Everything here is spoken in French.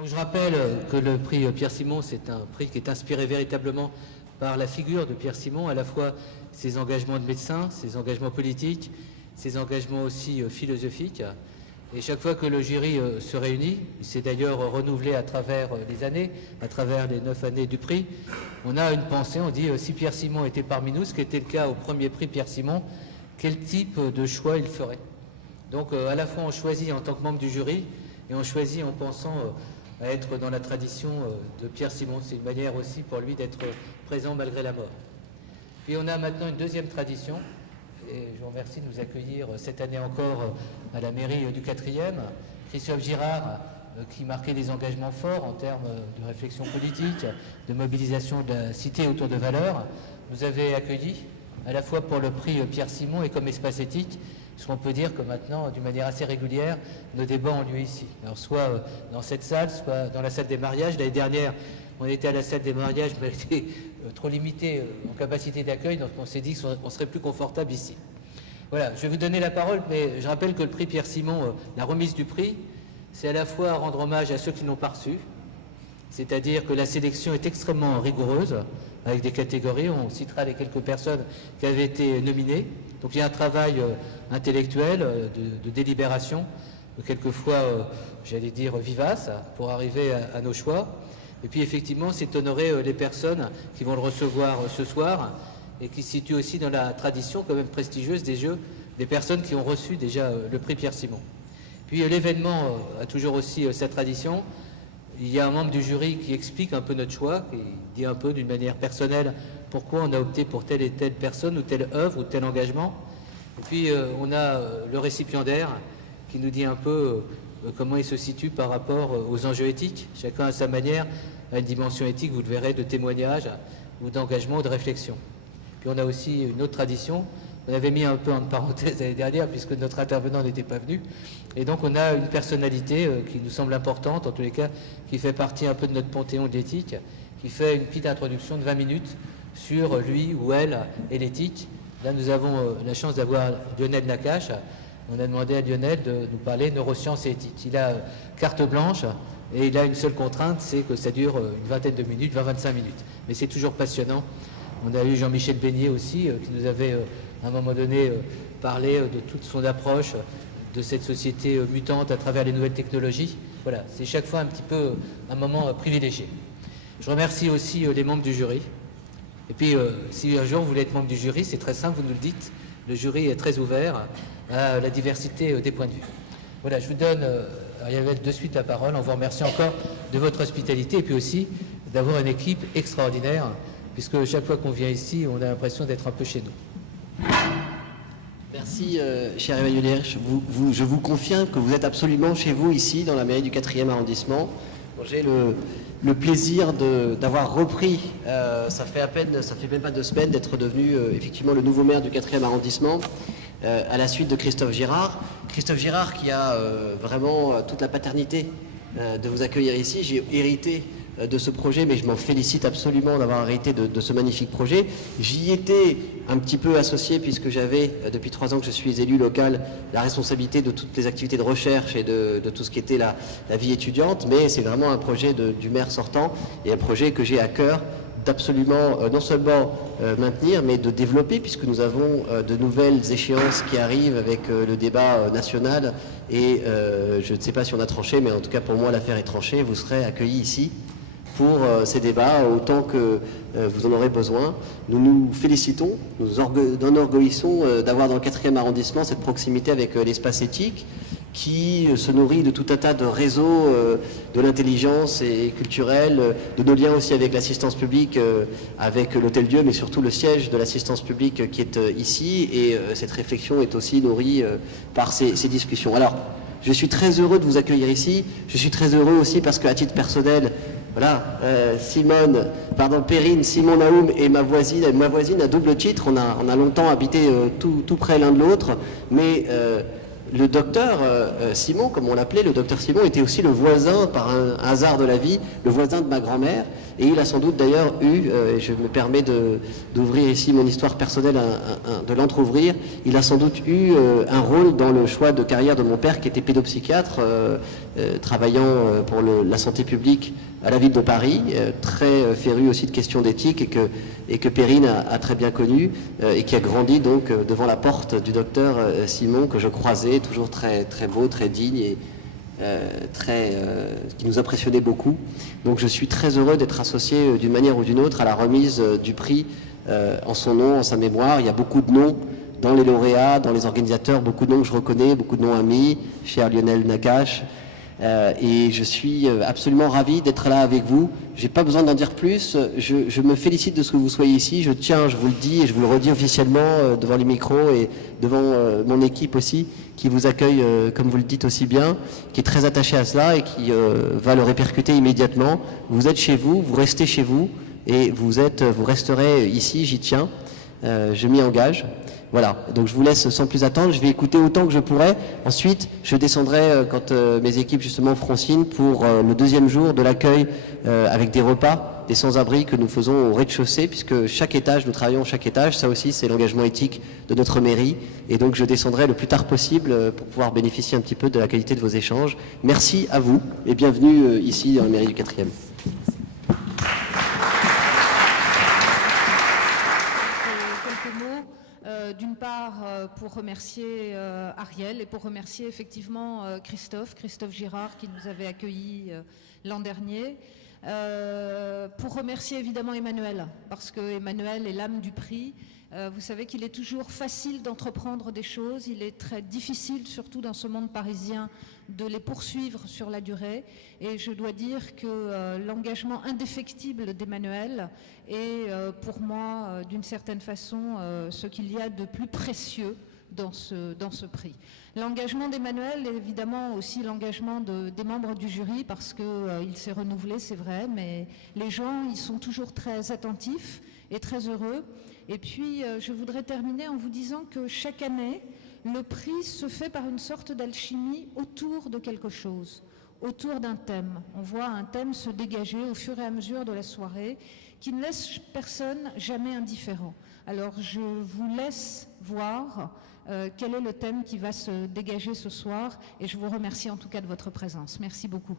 Donc je rappelle que le prix Pierre Simon, c'est un prix qui est inspiré véritablement par la figure de Pierre Simon, à la fois ses engagements de médecin, ses engagements politiques, ses engagements aussi philosophiques. Et chaque fois que le jury se réunit, il s'est d'ailleurs renouvelé à travers les années, à travers les 9 années du prix, on a une pensée, on dit si Pierre Simon était parmi nous, ce qui était le cas au premier prix Pierre Simon, quel type de choix il ferait. Donc à la fois on choisit en tant que membre du jury et on choisit en pensant à être dans la tradition de Pierre Simon. C'est une manière aussi pour lui d'être présent malgré la mort. Puis on a maintenant une deuxième tradition, et je vous remercie de nous accueillir cette année encore à la mairie du 4e. Christophe Girard, qui marquait des engagements forts en termes de réflexion politique, de mobilisation de la cité autour de valeurs, nous avait accueillis à la fois pour le prix Pierre Simon et comme espace éthique, parce qu'on peut dire que maintenant, d'une manière assez régulière, nos débats ont lieu ici. Alors soit dans cette salle, soit dans la salle des mariages. L'année dernière, on était à la salle des mariages, mais elle était trop limitée en capacité d'accueil, donc on s'est dit qu'on serait plus confortable ici. Voilà, je vais vous donner la parole, mais je rappelle que le prix Pierre Simon, la remise du prix, c'est à la fois rendre hommage à ceux qui ne l'ont pas reçu, c'est-à-dire que la sélection est extrêmement rigoureuse, avec des catégories. On citera les quelques personnes qui avaient été nominées. Donc il y a un travail intellectuel, de délibération, quelquefois, j'allais dire, vivace, pour arriver à nos choix. Et puis effectivement, c'est honorer les personnes qui vont le recevoir ce soir et qui se situent aussi dans la tradition quand même prestigieuse des jeux, des personnes qui ont reçu déjà le prix Pierre Simon. Puis l'événement a toujours aussi sa tradition. Il y a un membre du jury qui explique un peu notre choix, qui dit un peu d'une manière personnelle pourquoi on a opté pour telle et telle personne ou telle œuvre ou tel engagement. Et puis on a le récipiendaire qui nous dit un peu comment il se situe par rapport aux enjeux éthiques. Chacun à sa manière a une dimension éthique, vous le verrez, de témoignage ou d'engagement ou de réflexion. Puis on a aussi une autre tradition. On avait mis un peu en parenthèse l'année dernière puisque notre intervenant n'était pas venu. Et donc on a une personnalité qui nous semble importante, en tous les cas, qui fait partie un peu de notre panthéon de l'éthique, qui fait une petite introduction de 20 minutes sur lui ou elle et l'éthique. Là, nous avons la chance d'avoir Lionel Nakache. On a demandé à Lionel de nous parler neurosciences et éthique. Il a carte blanche et il a une seule contrainte, c'est que ça dure une vingtaine de minutes, 20-25 minutes. Mais c'est toujours passionnant. On a eu Jean-Michel Beignet aussi, qui nous avait à un moment donné parlé de toute son approche de cette société mutante à travers les nouvelles technologies. Voilà, c'est chaque fois un petit peu un moment privilégié. Je remercie aussi les membres du jury. Et puis, si un jour vous voulez être membre du jury, c'est très simple, vous nous le dites. Le jury est très ouvert à la diversité des points de vue. Voilà, je vous donne, Ariel, de suite la parole en vous remerciant encore de votre hospitalité et puis aussi d'avoir une équipe extraordinaire, puisque chaque fois qu'on vient ici, on a l'impression d'être un peu chez nous. Merci, cher Emmanuel. Je vous confirme que vous êtes absolument chez vous ici, dans la mairie du 4e arrondissement. J'ai le plaisir d'avoir repris, ça fait même pas 2 semaines, d'être devenu effectivement le nouveau maire du 4e arrondissement, à la suite de Christophe Girard. Christophe Girard qui a vraiment toute la paternité de vous accueillir ici. J'ai hérité de ce projet, mais je m'en félicite absolument d'avoir hérité de ce magnifique projet. J'y étais un petit peu associé puisque j'avais, depuis 3 ans que je suis élu local, la responsabilité de toutes les activités de recherche et de tout ce qui était la vie étudiante, mais c'est vraiment un projet du maire sortant et un projet que j'ai à cœur d'absolument non seulement maintenir, mais de développer, puisque nous avons de nouvelles échéances qui arrivent avec le débat national et je ne sais pas si on a tranché, mais en tout cas pour moi l'affaire est tranchée. Vous serez accueillis ici pour ces débats autant que vous en aurez besoin. Nous nous félicitons, nous enorgueillissons d'avoir dans le 4e arrondissement cette proximité avec l'espace éthique qui se nourrit de tout un tas de réseaux de l'intelligence et culturelle, de nos liens aussi avec l'assistance publique, avec l'Hôtel-Dieu, mais surtout le siège de l'assistance publique qui est ici. Et cette réflexion est aussi nourrie par ces discussions. Alors, je suis très heureux de vous accueillir ici. Je suis très heureux aussi parce qu'à titre personnel, voilà, Perrine, Simon Naoum et ma voisine à double titre. On a longtemps habité tout près l'un de l'autre, mais le docteur Simon, comme on l'appelait, le docteur Simon était aussi le voisin, par un hasard de la vie, le voisin de ma grand-mère. Et il a sans doute d'ailleurs eu, et je me permets d'ouvrir ici mon histoire personnelle, de l'entrouvrir, il a sans doute eu un rôle dans le choix de carrière de mon père qui était pédopsychiatre, travaillant pour la santé publique à la ville de Paris, très féru aussi de questions d'éthique et que Perrine a très bien connu et qui a grandi donc devant la porte du docteur Simon que je croisais, toujours très, très beau, très digne et qui nous impressionnait beaucoup. Donc je suis très heureux d'être associé d'une manière ou d'une autre à la remise du prix en son nom, en sa mémoire. Il y a beaucoup de noms dans les lauréats, dans les organisateurs, beaucoup de noms que je reconnais, beaucoup de noms amis, cher Lionel Nakache. Et je suis absolument ravi d'être là avec vous. J'ai pas besoin d'en dire plus. Je me félicite de ce que vous soyez ici. Je tiens, je vous le dis et je vous le redis officiellement devant les micros et devant mon équipe aussi, qui vous accueille, comme vous le dites aussi bien, qui est très attachée à cela et qui va le répercuter immédiatement. Vous êtes chez vous, vous restez chez vous et vous resterez ici, j'y tiens. Je m'y engage. Voilà, donc je vous laisse sans plus attendre, je vais écouter autant que je pourrai. Ensuite, je descendrai quand mes équipes justement feront signe pour le deuxième jour de l'accueil avec des repas, des sans-abri que nous faisons au rez-de-chaussée, puisque chaque étage, nous travaillons chaque étage, ça aussi c'est l'engagement éthique de notre mairie. Et donc je descendrai le plus tard possible pour pouvoir bénéficier un petit peu de la qualité de vos échanges. Merci à vous et bienvenue ici dans la mairie du 4e. D'une part, pour remercier Ariel et pour remercier effectivement Christophe Girard qui nous avait accueillis l'an dernier. Pour remercier évidemment Emmanuel, parce que Emmanuel est l'âme du prix. Vous savez qu'il est toujours facile d'entreprendre des choses, il est très difficile, surtout dans ce monde parisien, de les poursuivre sur la durée. Et je dois dire que l'engagement indéfectible d'Emmanuel est pour moi, d'une certaine façon, ce qu'il y a de plus précieux dans ce prix. L'engagement d'Emmanuel est évidemment aussi l'engagement des membres du jury, parce qu'il s'est renouvelé, c'est vrai, mais les gens, ils sont toujours très attentifs et très heureux. Et puis, je voudrais terminer en vous disant que chaque année, le prix se fait par une sorte d'alchimie autour de quelque chose, autour d'un thème. On voit un thème se dégager au fur et à mesure de la soirée qui ne laisse personne jamais indifférent. Alors, je vous laisse voir quel est le thème qui va se dégager ce soir et je vous remercie en tout cas de votre présence. Merci beaucoup.